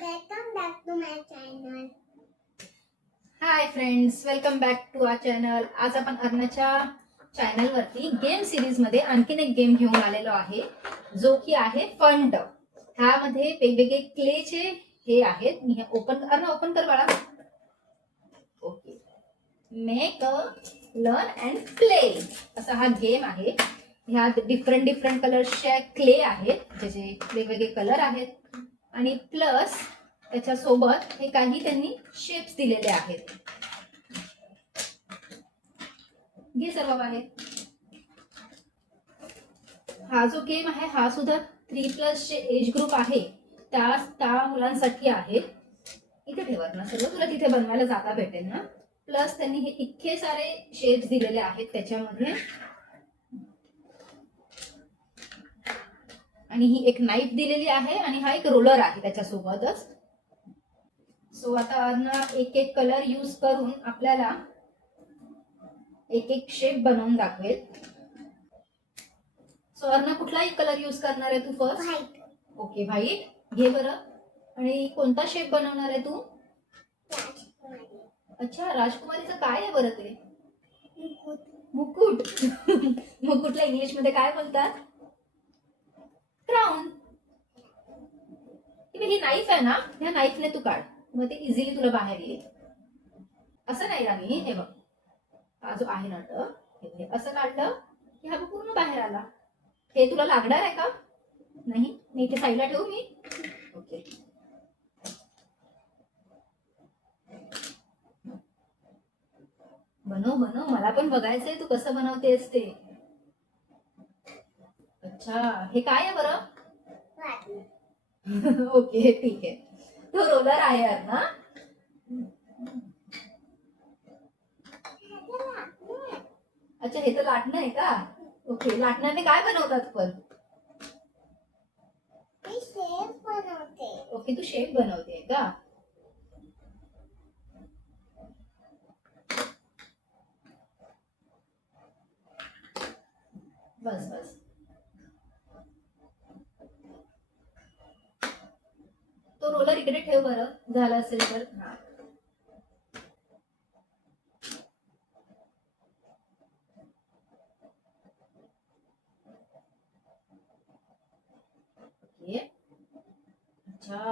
Welcome back to my channel. Hi friends, welcome back to our channel. आज आपण अर्णाच्या चॅनलवरती game series मध्ये आणखीन एक गेम घेऊन आलेलो आहे, जो की आहे फंड. ह्यामध्ये वेगवेगळे क्लेचे हे आहेत. मी हे ओपन कर बाळा. Okay. Make learn and play असा हा गेम आहे. ह्यात डिफरंट डिफरंट कलर्सचे क्ले आहेत, ज्याचे वेगवेगळे कलर आहेत, आणि प्लस त्याच्यासोबत हे काही त्यांनी शेप्स दिलेले आहेत. घे सर्व बाहेर. हा जो गेम आहे हा सुद्धा 3+ चे एज ग्रुप आहे, त्या मुलांसाठी आहे. इथे ठेवत ना सर्व, तुला तिथे बनवायला जागा भेटेल ना. प्लस त्यांनी हे इतके सारे शेप्स दिलेले आहेत त्याच्यामध्ये, आणि ही एक नाईफ दिलेली आहे, आणि हा एक रोलर आहे त्याच्यासोबतच. सो आता अर्णा एक एक कलर यूज करून आपल्याला एक एक शेप बनवून दाखवेल. सो अर्णा कुठलाही कलर यूज करणार आहे तू फर्स्ट? White. ओके, व्हाईट घे बरं. आणि कोणता शेप बनवणार आहे तू? राजकुमारी. अच्छा, राजकुमारीचं काय आहे बरं ते? मुकुट. मुकुट. मुकुटला इंग्लिश मध्ये काय बोलतात? क्राऊन. ही नाईफ आहे ना, ह्या नाईफने तू काढ, मग ते इझिली तुला बाहेर येईल. असं नाही राणी, हे बघ, हा जो आहे ना हे असं काढलं की हा पूर्ण बाहेर आला. हे तुला लागणार आहे का? नाही, मी इथे साईडला ठेवू मी. ओके. बनव बनव, मला पण बघायचंय तू कसं बनवतेस ते. अच्छा, हे काय आहे बरं? ओके, ठीक आहे. तो रोलर आहे यार ना. अच्छा, हे तर लाटणं आहे का? ओके, लाटण्याने काय बनवतात पण? मी शेप बनवते. ओके, तू शेप बनवते का? बस बस. तो रोलर इकडे ठेव बरं, झालं असेल तर. हा, ओके. अच्छा,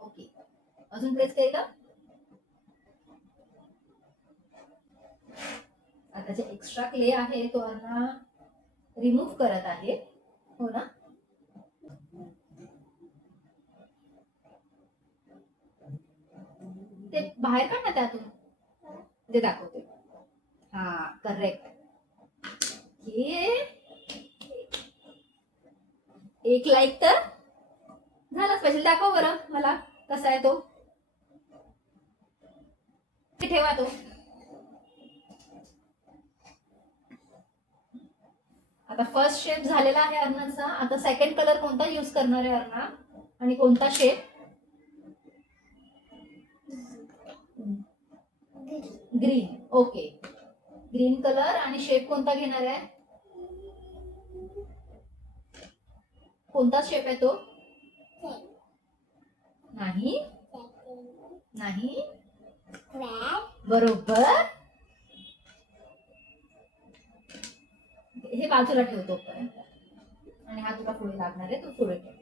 ओके. अजून प्रेस केलं. आता जे एक्स्ट्रा क्ले आहे तो आता रिमूव्ह करत आहे, हो ना? ते बाहेर काढ ना त्यातून, ते दाखवते. हा, करेक्ट. हे एक लाईक तर झालाच पाहिजे. दाखव बरं मला कसा आहे तो. ठेवा तो. आता फर्स्ट शेप झालेला आहे अर्णाचा. आता सेकंड कलर कोणता यूज करणार आहे अर्णा, आणि कोणता shape? Green. Okay, green colour. आणि शेप कोणता घेणार आहे? कोणता शेप आहे तो? नाही नाही, बरोबर. हे बाजूला ठेवतो पर्यंत, आणि हा तुला पुढे लागणार आहे, तो पुढे ठेव.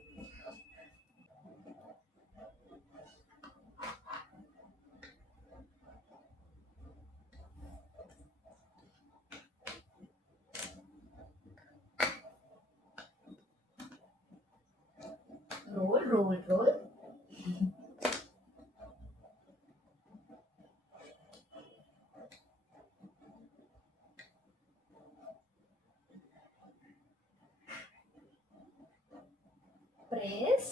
Roll roll roll. Press.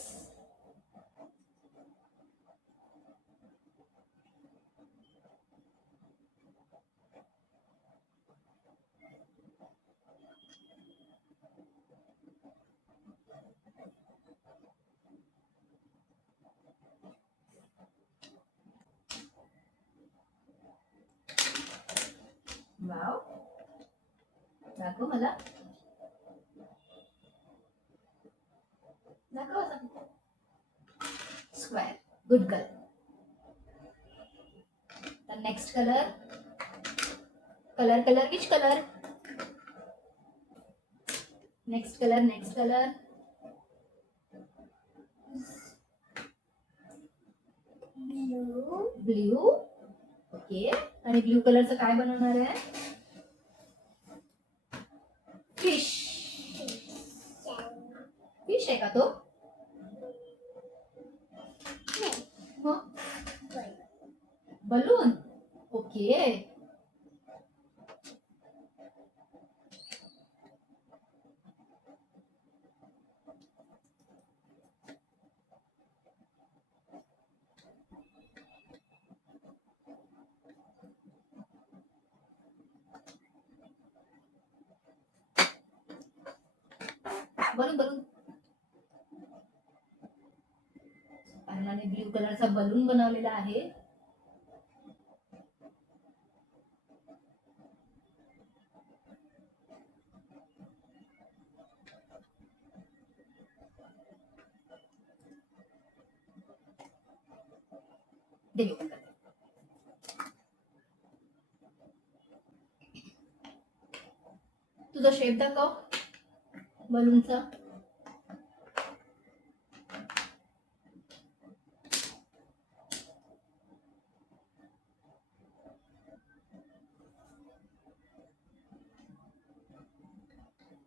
Wow, दाखव मला, दाखव असं. Square, good girl. तर next colour, colour which colour? Next colour blue. Okay, आणि ब्ल्यू कलरचं काय बनवणार आहे? फिश. फिश आहे का तो? बलून. Okay, balloon. अर्णाने ब्ल्यू कलरचा बलून बनवलेला आहे. तुझा शेप दाखव बलूनचा.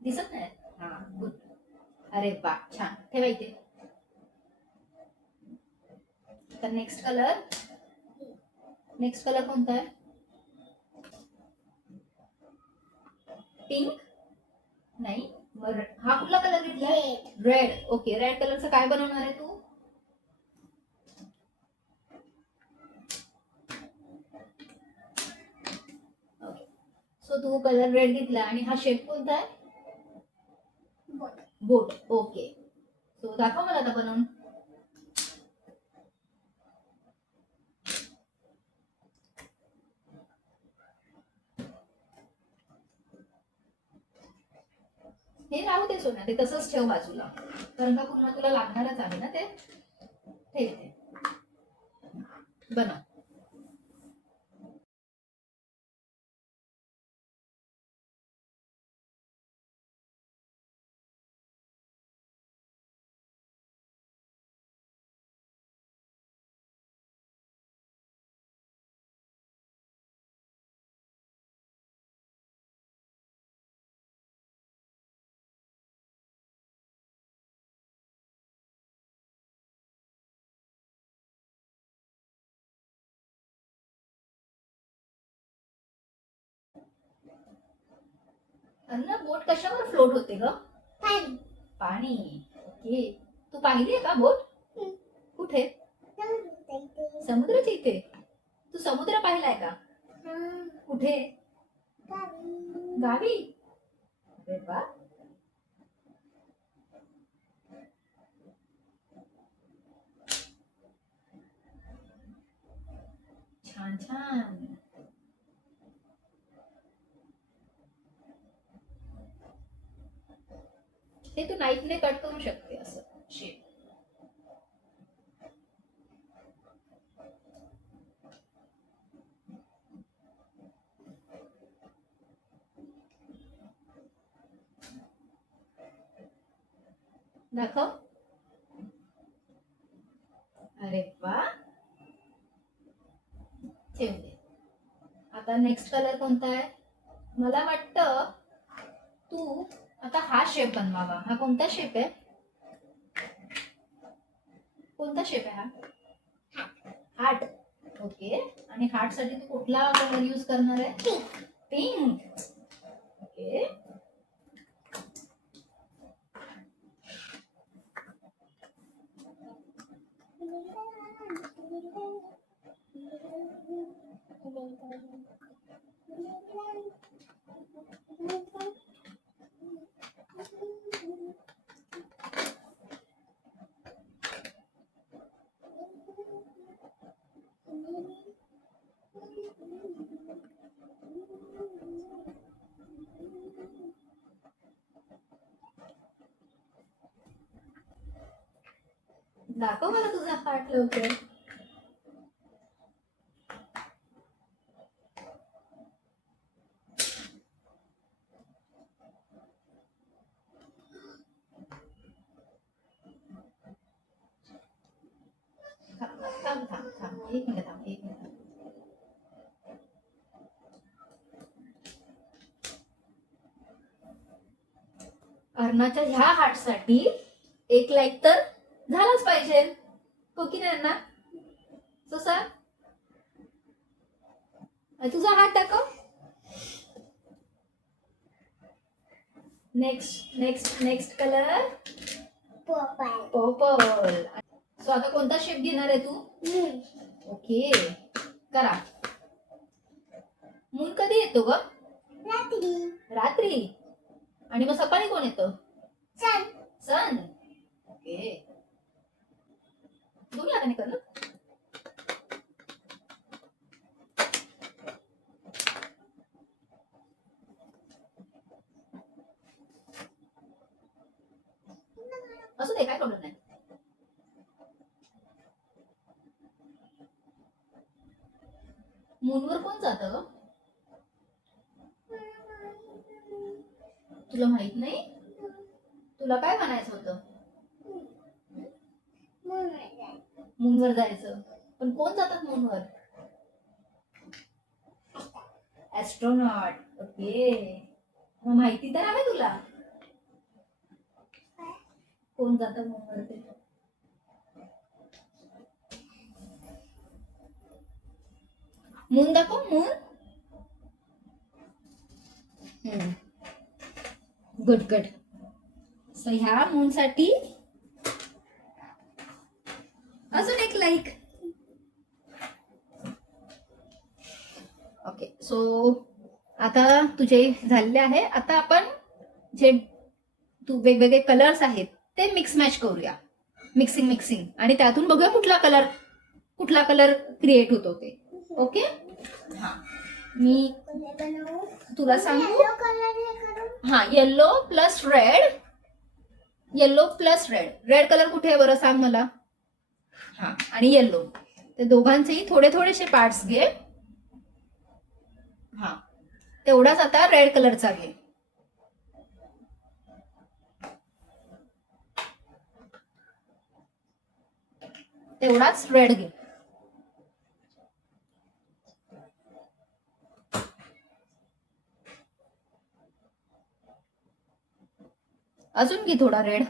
दिसत नाही? हा, गुड. अरे वा, छान. ठेवा इथे. तर नेक्स्ट कलर कोणता आहे? पिंक नाही, मग हा कुठला कलर घेतला? रेड. ओके, रेड कलरचं काय बनवणार आहे तू? ओके, सो तू कलर रेड घेतला आणि हा शेप कोणता आहे? बोट. ओके, सो दाखव मला आता बनवून. हे राहू दे सोना, ते तसंच ठेव बाजूला, कारण का पुन्हा तुला लागणारच आहे ना ते. ठेव ते, बनव. अन्न, बोट कशावर फ्लोट होते ग? पाणी. ओके, तू पाहिलीये का बोट? कुठे? समुद्राच्या इथे. तू समुद्र पाहिलाय का? कुठे? गावी. अरे वा, छान छान. ते तू नाईफने कट करू शकते असं शेप. दाखव. अरे वा, ठेव दे. आता नेक्स्ट कलर कोणता आहे? मला वाटतं तू आता हा शेप बनवावा. हा कोणता शेप आहे? कोणता शेप आहे हा? हार्ट. ओके, आणि हार्ट साठी तू कुठला कलर यूज करणार आहे? पिंक. ओके, लवकर. थांब थांब थांब, एक मिनिट थांब, एक मिनिट. अर्णाच्या ह्या हार्टसाठी 1 लाईक तर झालाच पाहिजे, हो की नाही अण्णा? सो सर, तुझा हात दाखव. Next next next colour purple. Purple. So आता कोणता शेप घेणार आहे तू? ओके, करा. मून कधी येतो ग? रात्री. रात्री. आणि मग सकाळी कोण येतं? सन. सन. ओके, दोन्ही हाताने कर ना. असू दे, काय प्रॉब्लेम नाही. मूनवर कोण जातं ग? तुला माहित नाही? तुला काय म्हणायचं होतं? मूनवर जायचं, पण कोण जातात मूनवर? ऍस्ट्रॉनॉट. ओके, मग माहिती तर आहे तुला कोण जातं मूनवर ते? मून दाखव, मून. Good good. सो ह्या मून साठी अजून 1 लाईक. ओके, सो आता तुझे झालेले आहे. आता आपण जे वेगवेगळे कलर्स आहेत ते मिक्स मॅच करूया, मिक्सिंग आणि त्यातून बघूया कुठला कलर क्रिएट होतो ते. ओके, हा, मी तुला सांगू. हा, yellow plus red. Yellow plus red. Red colour कुठे आहे बरं, सांग मला. हा, आणि येल्लो, ते दोघांचेही थोडे थोडेसे पार्ट्स घे. हा, तेवढाच आता रेड कलरचा घे. तेवढाच रेड घे. अजून घे थोडा रेड.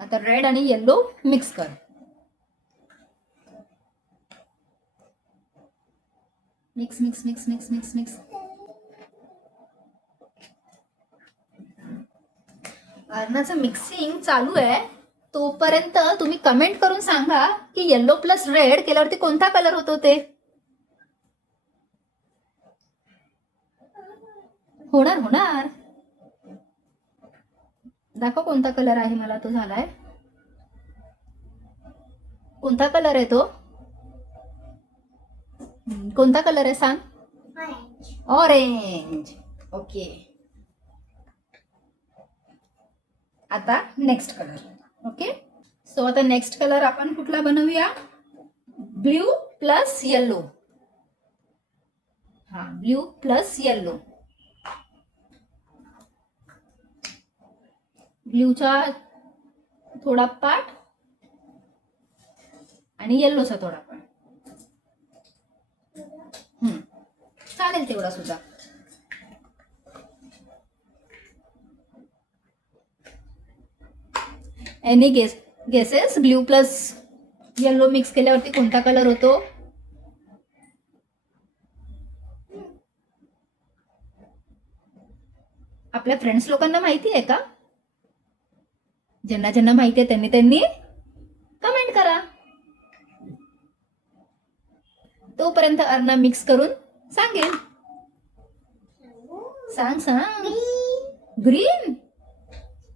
आता रेड आणि येल्लो मिक्स कर. Mix mix mix mix mix mix. अर्णाचं मिक्सिंग चालू आहे, तोपर्यंत तुम्ही कमेंट करून सांगा की येल्लो प्लस रेड केल्यावरती कोणता कलर होतो ते. होणार होणार. दाखव कोणता कलर आहे, मला तो झालाय. कोणता कलर आहे तो? कोणता कलर आहे सांग. ऑरेंज. ओके, आता नेक्स्ट कलर. ओके, सो आता नेक्स्ट कलर आपण कुठला बनवूया? Blue plus yellow. हा, ब्ल्यू प्लस येल्लो. ब्ल्यूचा थोडा पार्ट आणि येल्लोचा थोडा पार्ट. चालेल तेवढा सुद्धा. Any guesses? Blue plus yellow mix केल्यावरती कोणता कलर होतो? आपल्या फ्रेंड्स लोकांना माहिती आहे का? ज्यांना ज्यांना माहिती आहे त्यांनी कमेंट करा. तोपर्यंत अर्णा मिक्स करून सांगेल. सांग सांग. ग्रीन.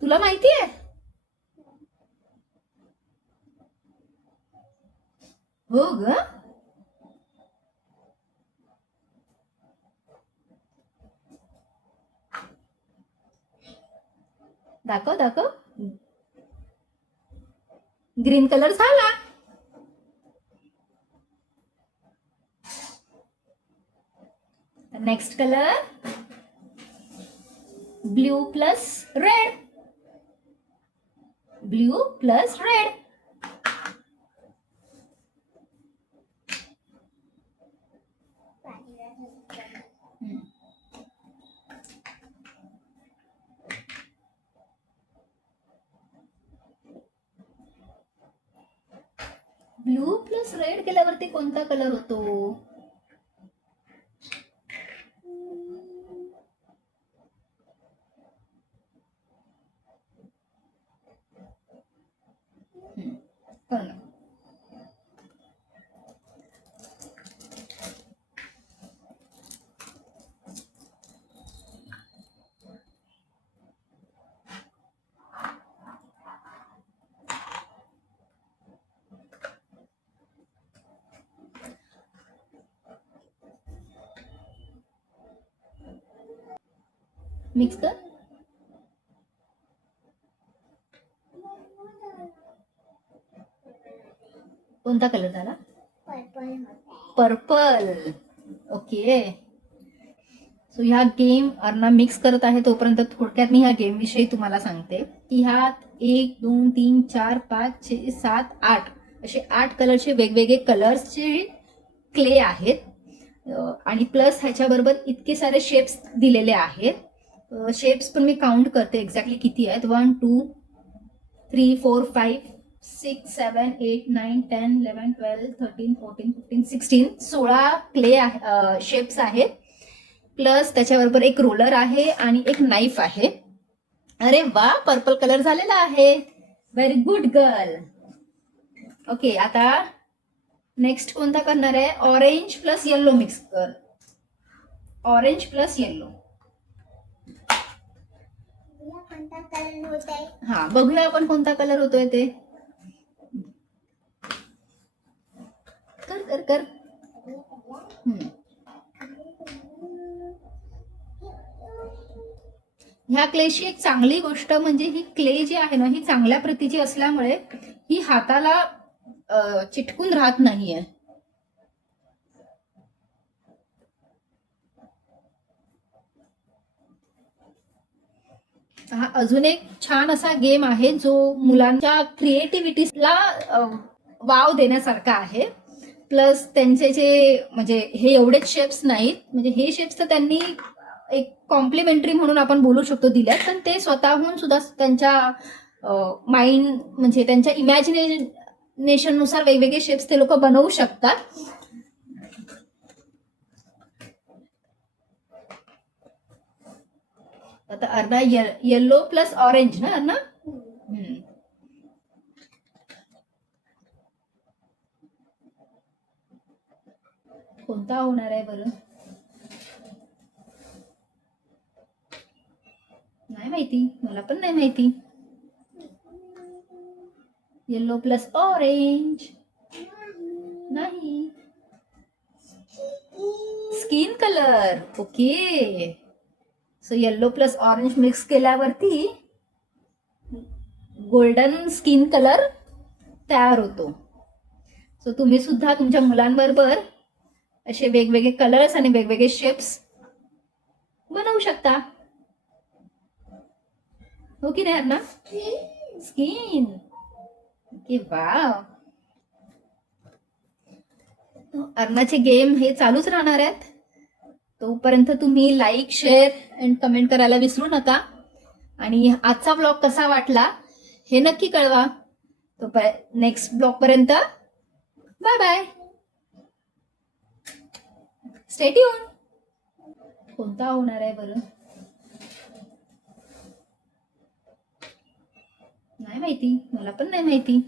तुला माहिती आहे? हो ग. दाखव दाखव. ग्रीन कलर झाला. Next colour blue plus red. Blue plus red. Blue plus red केल्यावरती कोणता कलर होतो? कळलं. मिक्स कर. कोणता कलर झाला? Purple purple. ओके. सो ह्या गेम अर्णा मिक्स करत आहे. तोपर्यंत थोडक्यात मी ह्या गेम विषयी तुम्हाला सांगते की ह्यात 1 2 3 4 5 6 7 8 असे 8 कलरचे वेगवेगळे कलर्सचे क्ले आहेत. आणि प्लस ह्याच्याबरोबर इतके सारे शेप्स दिलेले आहेत. शेप्स पण मी काउंट करते एक्झॅक्टली किती आहेत. 1 2 3 4 5 6 7 8 9 10 11 12 13 14 15 16 16 क्ले शेप्स आहेत. प्लस त्याच्याबरोबर एक रोलर आहे आणि एक नाईफ आहे. अरे वा, पर्पल कलर झालेला आहे. Very good girl. ओके, आता नेक्स्ट कोणता करणार आहे? ऑरेंज प्लस येल्लो मिक्स कर. Orange plus yellow. कोणता कलर होत आहे? हा, बघूया आपण कोणता कलर होतोय ते. कर कर कर. ह्या क्लेची एक चांगली गोष्ट म्हणजे ही क्ले जी आहे ना, ही चांगल्या प्रतीची असल्यामुळे ही हाताला चिटकून राहत नाहीये. हा अजून एक छान असा गेम आहे जो मुलांच्या क्रिएटिव्हिटीला वाव देण्यासारखा आहे. प्लस त्यांचे जे म्हणजे हे एवढेच शेप्स नाहीत, म्हणजे हे शेप्स तर त्यांनी एक कॉम्प्लिमेंटरी म्हणून आपण बोलू शकतो दिल्यात, पण ते स्वतःहून सुद्धा त्यांच्या माइंड म्हणजे त्यांच्या इमॅजिनेशन नुसार वेगवेगळे शेप्स ते लोक बनवू शकतात. आता अर्धा येल्लो प्लस ऑरेंज ना अर्णा. कोणता होणार आहे बरं? नाही माहिती, मला पण नाही माहिती. येल्लो प्लस ऑरेंज नाही. Skin colour. Okay. So yellow plus orange mix केल्यावरती गोल्डन स्किन कलर तयार होतो. सो तुम्ही सुद्धा तुमच्या मुलांबरोबर असे वेगवेगळे कलर्स आणि वेगवेगळे शेप्स बनवू शकता. हो की नाही अर्णा? स्किन. Okay, wow. अर्णाचे गेम हे चालूच राहणार आहेत. तोपर्यंत तुम्ही लाईक, शेअर अँड कमेंट करायला विसरू नका. आणि आजचा ब्लॉग कसा वाटला हे नक्की कळवा. तो नेक्स्ट ब्लॉग पर्यंत बाय बाय. Stay tune. कोणता होणार आहे बरं? नाही माहिती, मला पण नाही माहिती.